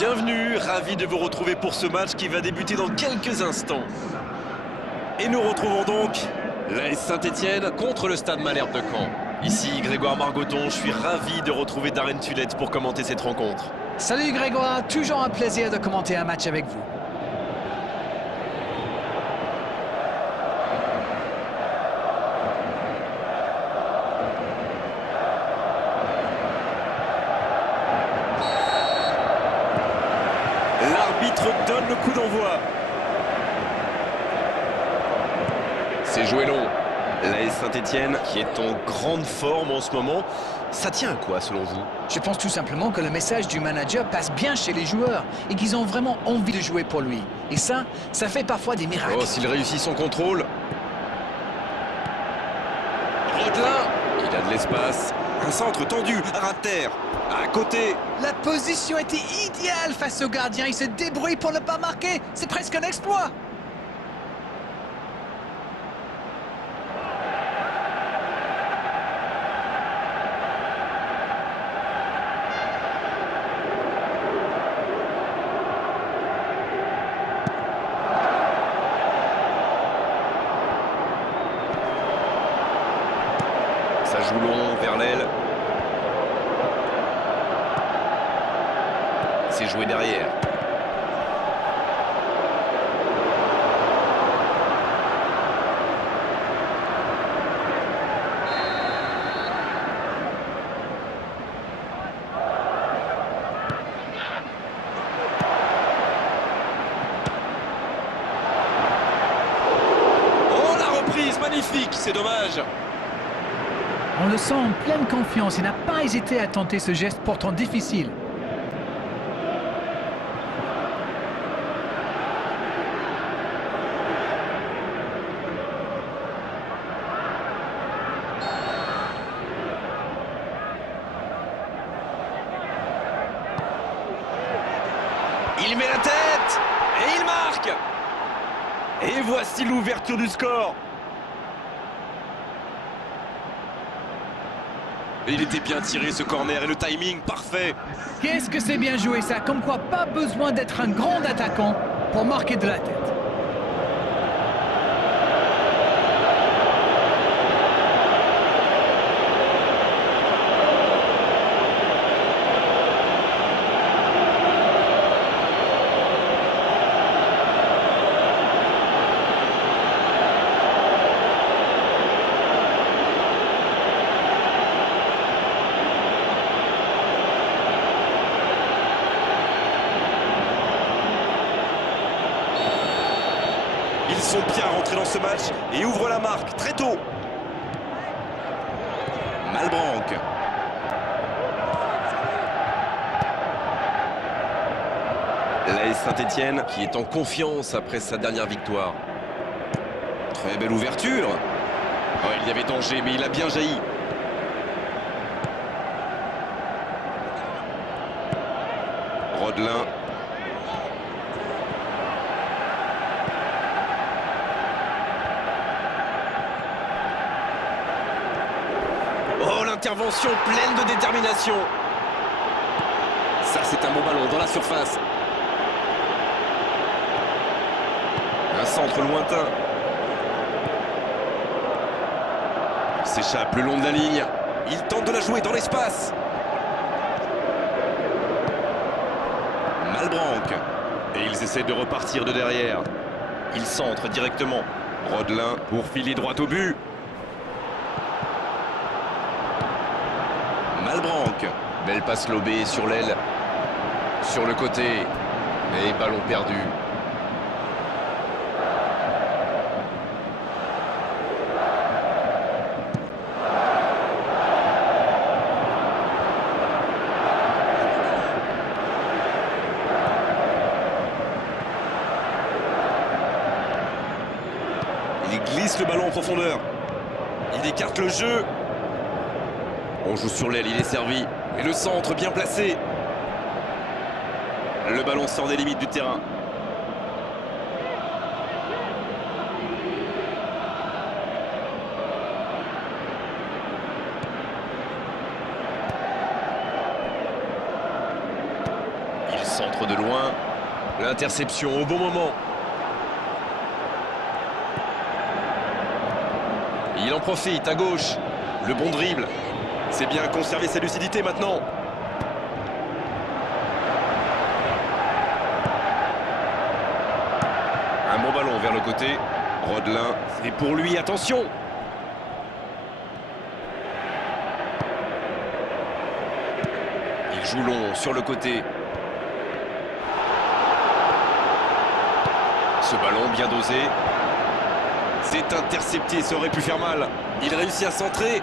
Bienvenue, ravi de vous retrouver pour ce match qui va débuter dans quelques instants. Et nous retrouvons donc l'AS Saint-Etienne contre le Stade Malherbe de Caen. Ici Grégoire Margoton, je suis ravi de retrouver Darren Tulette pour commenter cette rencontre. Salut Grégoire, toujours un plaisir de commenter un match avec vous. L'arbitre donne le coup d'envoi. C'est joué long. L'AS Saint-Etienne qui est en grande forme en ce moment. Ça tient à quoi selon vous? Je pense tout simplement que le message du manager passe bien chez les joueurs et qu'ils ont vraiment envie de jouer pour lui. Et ça fait parfois des miracles. Oh, s'il réussit son contrôle. Rodelin, il a de l'espace. Un centre tendu, à ras de terre. À côté. La position était idéale face au gardien. Il se débrouille pour ne pas marquer. C'est presque un exploit. Ça joue long vers l'aile. C'est joué derrière. Oh, la reprise, magnifique, c'est dommage. On le sent en pleine confiance. Il n'a pas hésité à tenter ce geste pourtant difficile. Il met la tête et il marque. Et voici l'ouverture du score. Il était bien tiré ce corner et le timing parfait. Qu'est-ce que c'est bien joué ça. Comme quoi, pas besoin d'être un grand attaquant pour marquer de la tête. Ils sont bien rentrés dans ce match et ouvrent la marque très tôt. Malbranque. L'AS Saint-Etienne qui est en confiance après sa dernière victoire. Très belle ouverture. Oh, il y avait danger, mais il a bien jailli. Rodelin. Oh, l'intervention pleine de détermination. Ça, c'est un beau ballon dans la surface. Un centre lointain. Il s'échappe le long de la ligne. Il tente de la jouer dans l'espace. Malbranque. Et ils essaient de repartir de derrière. Ils centrent directement. Rodelin pour filer droit au but. Malbranque. Belle passe lobée sur l'aile. Sur le côté. Et ballon perdu. Il glisse le ballon en profondeur. Il écarte le jeu. On joue sur l'aile, il est servi. Et le centre bien placé. Le ballon sort des limites du terrain. Il centre de loin. L'interception au bon moment. Il en profite à gauche. Le bon dribble. C'est bien conserver sa lucidité maintenant. Un bon ballon vers le côté. Rodelin, c'est pour lui, attention. Il joue long sur le côté. Ce ballon bien dosé. C'est intercepté, ça aurait pu faire mal. Il réussit à centrer.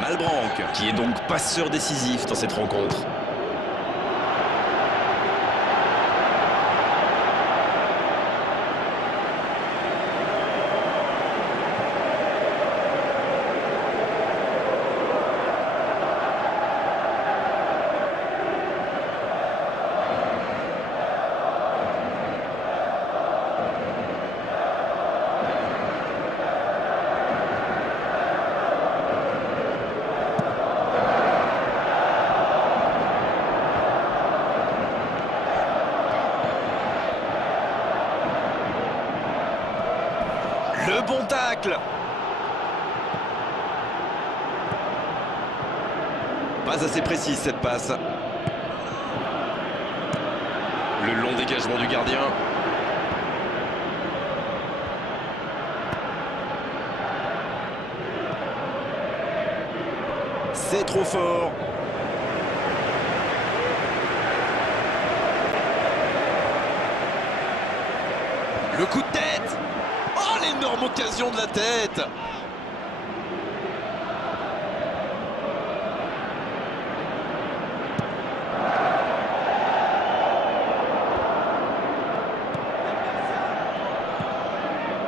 Malbranque, qui est donc passeur décisif dans cette rencontre. Le bon tacle. Pas assez précise cette passe. Le long dégagement du gardien. C'est trop fort. Le coup de tête. Oh, l'énorme occasion de la tête.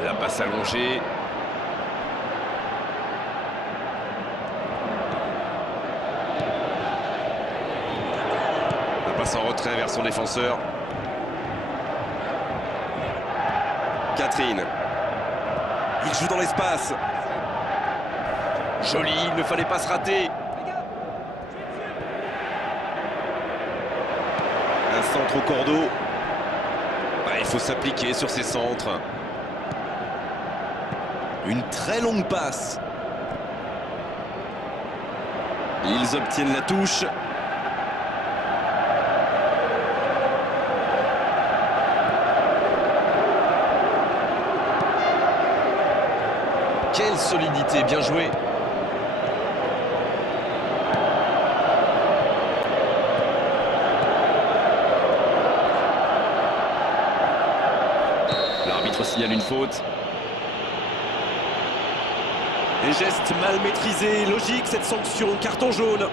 La passe allongée. La passe en retrait vers son défenseur. Catherine. Il joue dans l'espace. Joli, il ne fallait pas se rater. Un centre au cordeau. Ah, il faut s'appliquer sur ces centres. Une très longue passe. Ils obtiennent la touche. Quelle solidité, bien joué. L'arbitre signale une faute. Des gestes mal maîtrisés, logique cette sanction, carton jaune.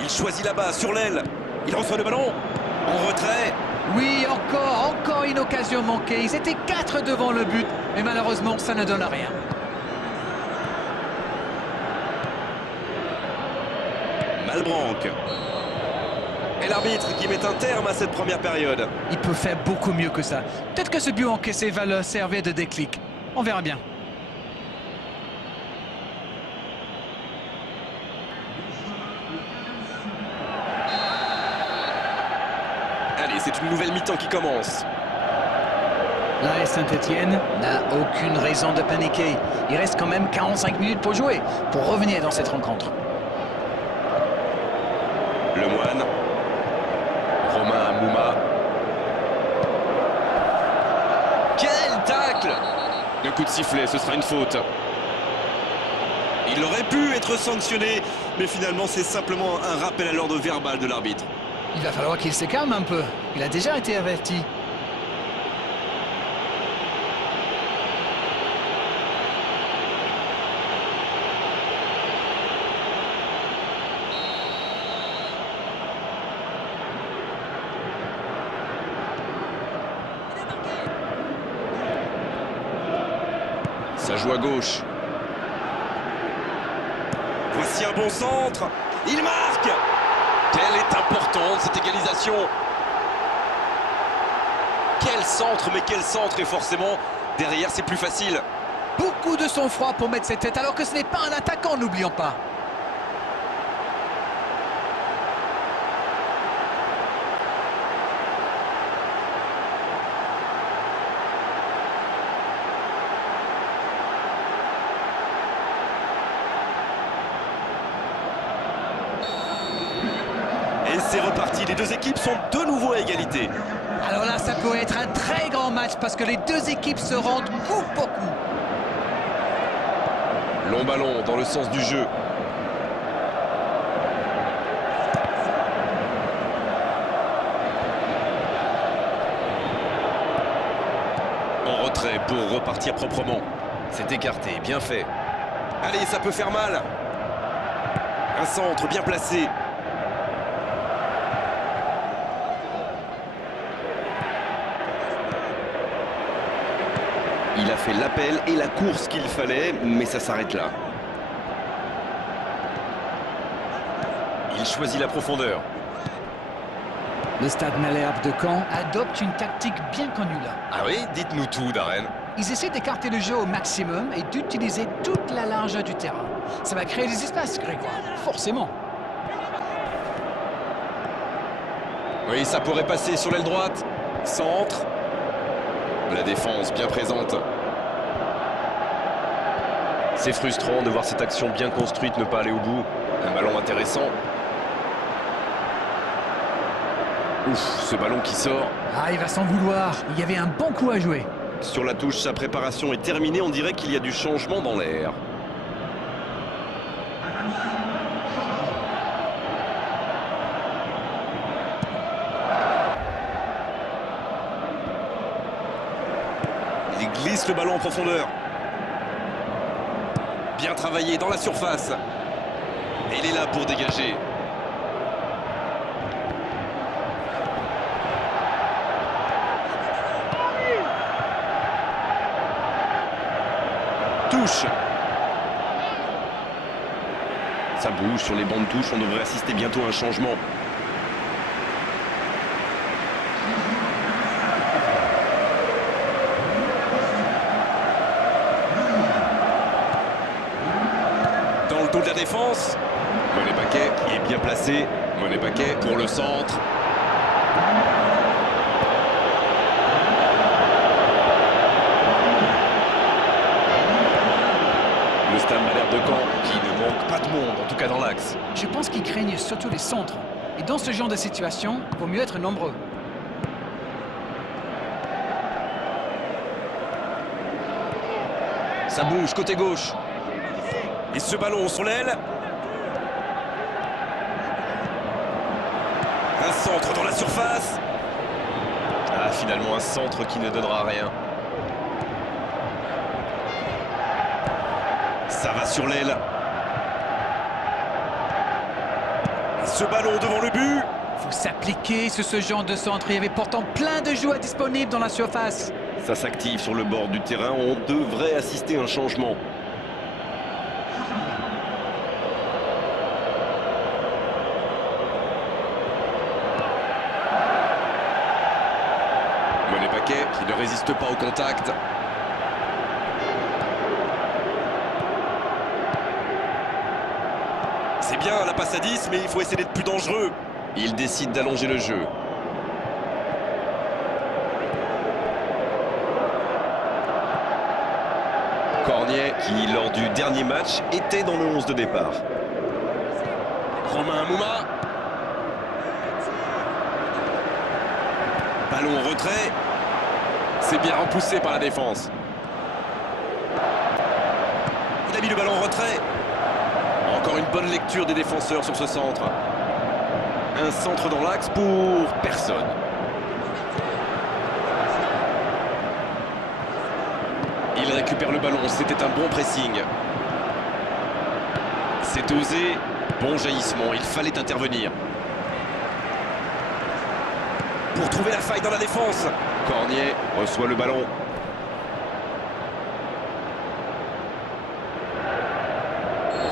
Il choisit là-bas, sur l'aile. Il reçoit le ballon. En retrait. Oui, encore une occasion manquée. Ils étaient 4 devant le but, mais malheureusement, ça ne donne rien. Malbranque. Et l'arbitre qui met un terme à cette première période. Il peut faire beaucoup mieux que ça. Peut-être que ce but encaissé va leur servir de déclic. On verra bien. Allez, c'est une nouvelle mi-temps qui commence. L'AS Saint-Etienne n'a aucune raison de paniquer. Il reste quand même 45 minutes pour jouer, pour revenir dans cette rencontre. Lemoine. Romain Mouma. Quel tacle! Le coup de sifflet, ce sera une faute. Il aurait pu être sanctionné, mais finalement c'est simplement un rappel à l'ordre verbal de l'arbitre. Il va falloir qu'il se calme un peu. Il a déjà été averti. Ça joue à gauche. Voici un bon centre. Il marque. Quelle est importante cette égalisation. Quel centre, mais quel centre. Et forcément, derrière, c'est plus facile. Beaucoup de sang-froid pour mettre cette tête, alors que ce n'est pas un attaquant, n'oublions pas. Et c'est reparti, les deux équipes sont de nouveau à égalité. Alors là, ça pourrait être un très grand match parce que les deux équipes se rendent coup pour coup. Long ballon dans le sens du jeu. En retrait pour repartir proprement. C'est écarté, bien fait. Allez, ça peut faire mal. Un centre bien placé. Il a fait l'appel et la course qu'il fallait, mais ça s'arrête là. Il choisit la profondeur. Le Stade Malherbe de Caen adopte une tactique bien connue là. Ah oui, dites-nous tout, Darren. Ils essaient d'écarter le jeu au maximum et d'utiliser toute la largeur du terrain. Ça va créer des espaces, Grégoire, forcément. Oui, ça pourrait passer sur l'aile droite. Centre. La défense bien présente. C'est frustrant de voir cette action bien construite ne pas aller au bout. Un ballon intéressant. Ouf, ce ballon qui sort. Ah, il va s'en vouloir. Il y avait un bon coup à jouer. Sur la touche, sa préparation est terminée. On dirait qu'il y a du changement dans l'air. Il glisse le ballon en profondeur. Bien travaillé dans la surface. Et il est là pour dégager. Touche. Ça bouge sur les bancs de touche. On devrait assister bientôt à un changement. Dans le dos de la défense. Monet-Paquet qui est bien placé. Monet-Paquet pour le centre. Le Stade Malherbe de Caen qui ne manque pas de monde, en tout cas dans l'axe. Je pense qu'ils craignent surtout les centres. Et dans ce genre de situation, il vaut mieux être nombreux. Ça bouge côté gauche. Et ce ballon sur l'aile. Un centre dans la surface. Ah, finalement un centre qui ne donnera rien. Ça va sur l'aile. Ce ballon devant le but. Faut s'appliquer sur ce genre de centre. Il y avait pourtant plein de joueurs disponibles dans la surface. Ça s'active sur le bord du terrain. On devrait assister à un changement. Monet-Paquet qui ne résiste pas au contact. C'est bien la passe à 10, mais il faut essayer d'être plus dangereux. Il décide d'allonger le jeu. Cornier qui, lors du dernier match, était dans le 11 de départ. Romain Mouma. Ballon en retrait. C'est bien repoussé par la défense. Il a mis le ballon en retrait. Encore une bonne lecture des défenseurs sur ce centre. Un centre dans l'axe pour personne. Il récupère le ballon, c'était un bon pressing. C'est osé, bon jaillissement, il fallait intervenir. Pour trouver la faille dans la défense. Cornier reçoit le ballon.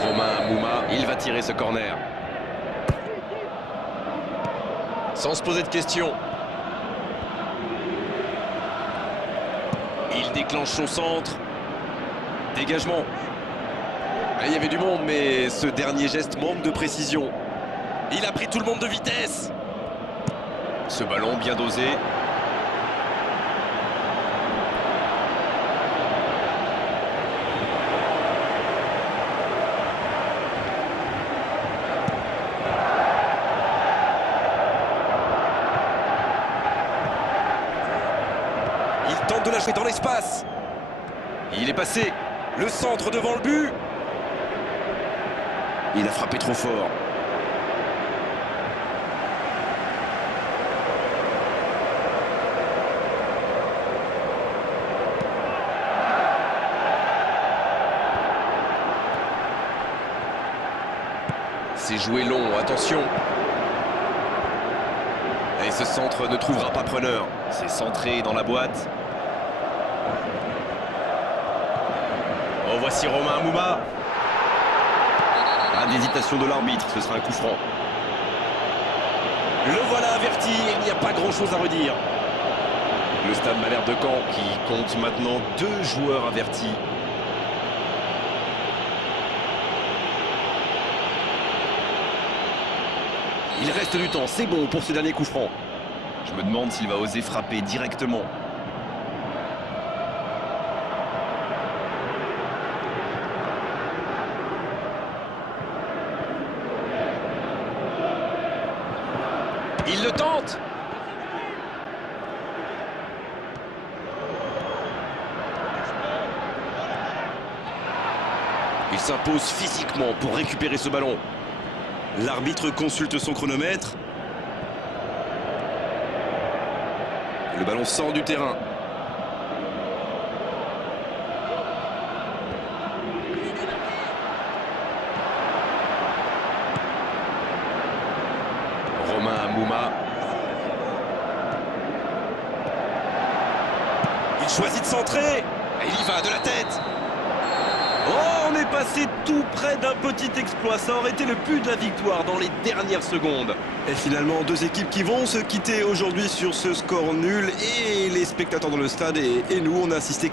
Romain Mouma. Il va tirer ce corner. Sans se poser de questions. Il déclenche son centre. Dégagement. Il y avait du monde, mais ce dernier geste manque de précision. Il a pris tout le monde de vitesse. Ce ballon bien dosé. Il tente de la jouer dans l'espace. Il est passé. Le centre devant le but. Il a frappé trop fort. C'est joué long, attention. Et ce centre ne trouvera pas preneur. C'est centré dans la boîte. Oh, voici Romain Amouma. D'hésitation de l'arbitre, ce sera un coup franc. Le voilà averti, il n'y a pas grand-chose à redire. Le Stade Malherbe de Caen qui compte maintenant 2 joueurs avertis. Il reste du temps, c'est bon pour ce dernier coup franc. Je me demande s'il va oser frapper directement. Il le tente. Il s'impose physiquement pour récupérer ce ballon. L'arbitre consulte son chronomètre. Le ballon sort du terrain. Romain Amouma. Il choisit de centrer. Et il y va de la tête. Oh, on est passé tout près d'un petit exploit. Ça aurait été le but de la victoire dans les dernières secondes. Et finalement, 2 équipes qui vont se quitter aujourd'hui sur ce score nul. Et les spectateurs dans le stade et nous, on a assisté